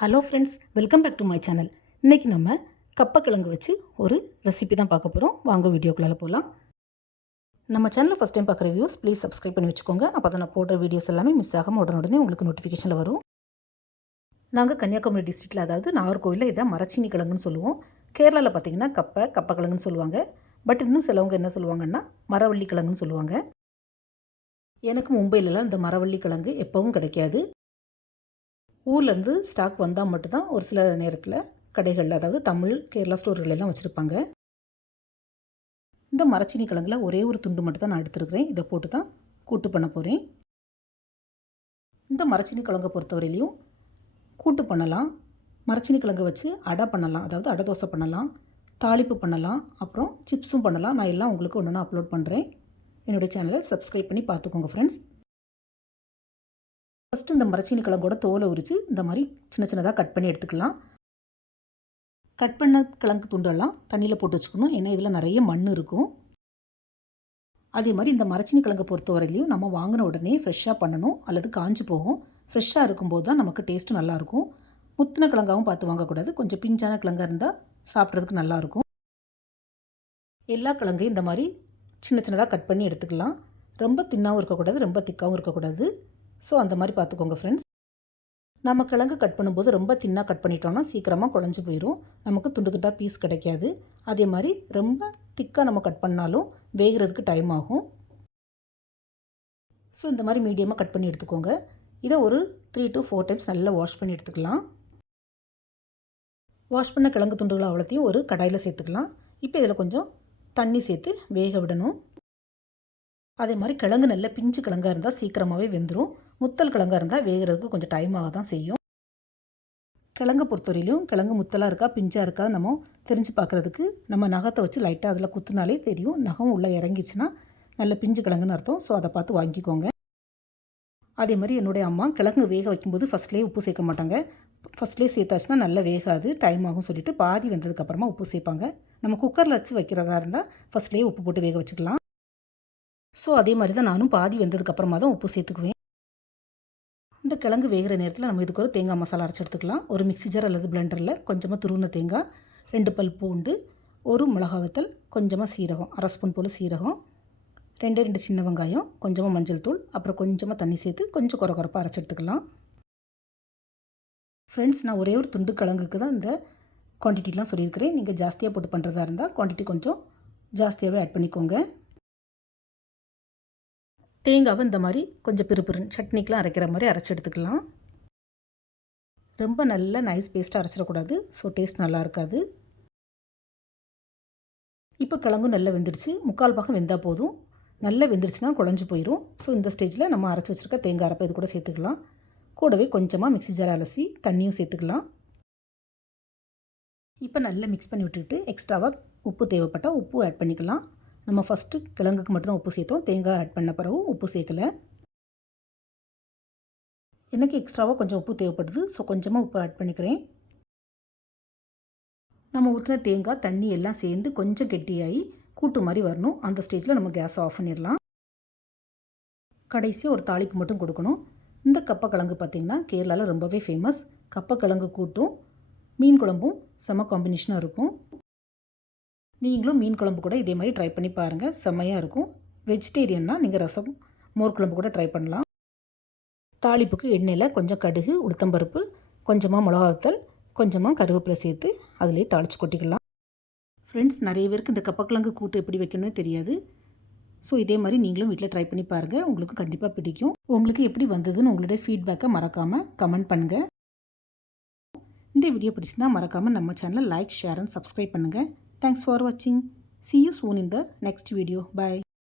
Hello friends, welcome back to my channel. இன்றைக்கி நம்ம கப்பக்கிழங்கு வச்சு ஒரு ரெசிபி தான் பார்க்க போகிறோம். வாங்க வீடியோக்குள்ளே போகலாம். நம்ம சேனலில் ஃபஸ்ட் டைம் பார்க்குற வியூஸ் ப்ளீஸ் சப்ஸ்கிரைப் பண்ணி வச்சுக்கோங்க. அப்போ தான் நான் போடுற வீடியோஸ் எல்லாமே மிஸ் ஆகாமல் உடனே உங்களுக்கு நோட்டிஃபிகேஷனில் வரும். நாங்கள் கன்னியாகுமரி டிஸ்ட்ரிக்டில், அதாவது நாகர்கோவிலில் இதை மரச்சீனி கிழங்குன்னு சொல்லுவோம். கேரளாவில் பார்த்திங்கன்னா கப்பக்கிழங்குன்னு சொல்லுவாங்க. பட் இன்னும் சிலவங்க என்ன சொல்லுவாங்கன்னா மரவள்ளி கிழங்குன்னு சொல்லுவாங்க. எனக்கு மும்பையிலலாம் இந்த மரவள்ளி கிழங்கு எப்போவும் கிடைக்காது. ஊர்லேருந்து ஸ்டாக் வந்தால் மட்டும்தான் ஒரு சில நேரத்தில் கடைகளில், அதாவது தமிழ் கேரளா ஸ்டோர்கள் எல்லாம் வச்சுருப்பாங்க. இந்த மரச்சீனி கிழங்குல ஒரே ஒரு துண்டு மட்டும் தான் நான் எடுத்துருக்கிறேன். இதை போட்டு தான் கூட்டு பண்ண போகிறேன். இந்த மரச்சீனி கிழங்கை பொறுத்தவரையிலையும் கூட்டு பண்ணலாம், மரச்சீனி கிழங்கு வச்சு அடை பண்ணலாம், அதாவது அடை தோசை பண்ணலாம், தாளிப்பு பண்ணலாம், அப்புறம் சிப்ஸும் பண்ணலாம். நான் எல்லாம் உங்களுக்கு ஒன்று அப்லோட் பண்ணுறேன். என்னுடைய சேனலை சப்ஸ்கிரைப் பண்ணி பார்த்துக்கோங்க ஃப்ரெண்ட்ஸ். ஃபஸ்ட்டு இந்த மரச்சீனி கிழங்கோட தோலை உரித்து இந்த மாதிரி சின்ன சின்னதாக கட் பண்ணி எடுத்துக்கலாம். கட் பண்ண கிழங்கு துண்டெல்லாம் தண்ணியில் போட்டு வச்சுக்கணும், ஏன்னா இதில் நிறைய மண் இருக்கும். அதே மாதிரி இந்த மரச்சீனி கிழங்கை பொறுத்தவரையிலையும் நம்ம வாங்கின உடனே ஃப்ரெஷ்ஷாக பண்ணணும், அல்லது காஞ்சி போகும். ஃப்ரெஷ்ஷாக இருக்கும்போது தான் நமக்கு டேஸ்ட்டு நல்லாயிருக்கும். முத்தின கிழங்காகவும் பார்த்து வாங்கக்கூடாது, கொஞ்சம் பிஞ்சான கிழங்காக இருந்தால் சாப்பிட்றதுக்கு நல்லாயிருக்கும். எல்லா கிழங்கையும் இந்த மாதிரி சின்ன சின்னதாக கட் பண்ணி எடுத்துக்கலாம். ரொம்ப தின்னாகவும் இருக்கக்கூடாது, ரொம்ப திக்காகவும் இருக்கக்கூடாது. ஸோ அந்த மாதிரி பார்த்துக்கோங்க ஃப்ரெண்ட்ஸ். நம்ம கிழங்கு கட் பண்ணும்போது ரொம்ப தின்னாக கட் பண்ணிட்டோம்னா சீக்கிரமாக குழஞ்சி போயிடும், நமக்கு துண்டு துண்டாக பீஸ் கிடைக்காது. அதே மாதிரி ரொம்ப திக்காக நம்ம கட் பண்ணாலும் வேகிறதுக்கு டைம் ஆகும். ஸோ இந்த மாதிரி மீடியமாக கட் பண்ணி எடுத்துக்கோங்க. இதை ஒரு 3 to 4 டைம்ஸ் நல்லா வாஷ் பண்ணி எடுத்துக்கலாம். வாஷ் பண்ண கிழங்கு துண்டுகளை அவ்வளோத்தையும் ஒரு கடாயில் சேர்த்துக்கலாம். இப்போ இதில் கொஞ்சம் தண்ணி சேர்த்து வேக விடணும். அதே மாதிரி கிழங்கு நல்ல பிஞ்சு கிழங்காக இருந்தால் சீக்கிரமாகவே வெந்துடும். முத்தல் கிழங்காக இருந்தால் வேகிறதுக்கு கொஞ்சம் டைமாக தான் செய்யும். கிழங்கு பொறுத்தவரையிலையும் கிழங்கு முத்தலாக இருக்கா பிஞ்சாக இருக்கா நம்ம தெரிஞ்சு பார்க்குறதுக்கு நம்ம நகத்தை வச்சு லைட்டாக அதில் குத்துனாலே தெரியும். நகம் உள்ளே இறங்கிடுச்சுன்னா நல்ல பிஞ்சு கிழங்குன்னு அர்த்தம். ஸோ அதை பார்த்து வாங்கிக்கோங்க. அதே மாதிரி என்னுடைய அம்மா கிழங்கு வேக வைக்கும்போது ஃபஸ்ட்லேயே உப்பு சேர்க்க மாட்டாங்க. ஃபஸ்ட்லேயே சேர்த்தாச்சுன்னா நல்லா வேகாது, டைம் ஆகும் சொல்லிவிட்டு பாதி வெந்ததுக்கப்புறமா உப்பு சேர்ப்பாங்க. நம்ம குக்கரில் வச்சு வைக்கிறதா இருந்தால் ஃபஸ்ட்லேயே உப்பு போட்டு வேக வச்சுக்கலாம். ஸோ அதே மாதிரி தான் நானும் பாதி வெந்ததுக்கப்புறமா தான் உப்பு சேர்த்துக்குவேன். இந்த கிழங்கு வேகிற நேரத்தில் நம்ம இதுக்கு ஒரு தேங்காய் மசாலா அரைச்சி எடுத்துக்கலாம். ஒரு மிக்ஸி ஜார் அல்லது பிளெண்டரில் கொஞ்சமாக துருவின தேங்காய், 2 பல் பூண்டு, ஒரு மிளகா வத்தல், கொஞ்சமாக சீரகம், 1/2 ஸ்பூன் போல் சீரகம், 2 சின்ன வெங்காயம், கொஞ்சமாக மஞ்சள் தூள், அப்புறம் கொஞ்சமாக தண்ணி சேர்த்து கொஞ்சம் குறப்பாக அரைச்சி எடுத்துக்கலாம். ஃப்ரெண்ட்ஸ், நான் ஒரே ஒரு துண்டு கிழங்குக்கு தான் இந்த குவான்டிட்டிலாம் சொல்லியிருக்கிறேன். நீங்கள் ஜாஸ்தியாக போட்டு பண்ணுறதா இருந்தால் குவான்டிட்டி கொஞ்சம் ஜாஸ்தியாகவே ஆட் பண்ணிக்கோங்க. தேங்காவை இந்த மாதிரி கொஞ்சம் பிறுபிறுன்னு சட்னிக்கெலாம் அரைக்கிற மாதிரி அரைச்சி எடுத்துக்கலாம். ரொம்ப நல்ல நைஸ் பேஸ்ட்டாக அரைச்சிடக்கூடாது, ஸோ டேஸ்ட் நல்லா இருக்காது. இப்போ கிழங்கும் நல்லா வெந்துடுச்சு, 3/4 பாகம் வெந்தால் போதும். நல்லா வெந்துடுச்சுன்னா குழஞ்சி போயிடும். ஸோ இந்த ஸ்டேஜில் நம்ம அரைச்சி வச்சுருக்க தேங்காய் அரைப்பை இது கூட சேர்த்துக்கலாம். கூடவே கொஞ்சமாக மிக்ஸி ஜார் அலசி தண்ணியும் சேர்த்துக்கலாம். இப்போ நல்லா மிக்ஸ் பண்ணி விட்டுட்டு எக்ஸ்ட்ராவாக உப்பு தேவைப்பட்டால் உப்பு ஆட் பண்ணிக்கலாம். நம்ம ஃபஸ்ட்டு கிழங்குக்கு மட்டும்தான் உப்பு சேர்த்தோம், தேங்காய் ஆட் பண்ண பிறகு உப்பு சேர்க்கலை. எனக்கு எக்ஸ்ட்ராவாக கொஞ்சம் உப்பு தேவைப்படுது, ஸோ கொஞ்சமாக உப்பு ஆட் பண்ணிக்கிறேன். நம்ம ஊற்றின தேங்காய் தண்ணி எல்லாம் சேர்ந்து கொஞ்சம் கெட்டியாகி கூட்டு மாதிரி வரணும். அந்த ஸ்டேஜில் நம்ம கேஸை ஆஃப் பண்ணிடலாம். கடைசியாக ஒரு தாளிப்பு மட்டும் கொடுக்கணும். இந்த கப்பக்கிழங்கு பார்த்திங்கன்னா கேரளாவில் ரொம்பவே ஃபேமஸ். கப்பக்கிழங்கு கூட்டும் மீன் குழம்பும் செம காம்பினேஷனாக இருக்கும். நீங்களும் மீன் குழம்பு கூட இதே மாதிரி ட்ரை பண்ணி பாருங்கள், செம்மையாக இருக்கும். வெஜிடேரியன்னா நீங்கள் ரசம் மோர் குழம்பு கூட ட்ரை பண்ணலாம். தாளிப்புக்கு எண்ணெயில் கொஞ்சம் கடுகு, உளுத்தம்பருப்பு, கொஞ்சமாக மிளகா வத்தல், கொஞ்சமாக கருவேப்பிலை சேர்த்து அதிலே தாளித்து கொட்டிக்கலாம். ஃப்ரெண்ட்ஸ், நிறைய பேருக்கு இந்த கப்பக்கிழங்கு கூட்டு எப்படி வைக்கணும்னு தெரியாது. ஸோ இதே மாதிரி நீங்களும் வீட்டில் ட்ரை பண்ணி பாருங்கள், உங்களுக்கு கண்டிப்பாக பிடிக்கும். உங்களுக்கு எப்படி வந்ததுன்னு உங்களுடைய ஃபீட்பேக்கை மறக்காமல் கமெண்ட் பண்ணுங்கள். இந்த வீடியோ பிடிச்சிருந்தால் மறக்காமல் நம்ம சேனலை லைக், ஷேர் அண்ட் சப்ஸ்கிரைப் பண்ணுங்கள். Thanks for watching. See you soon in the next video. Bye.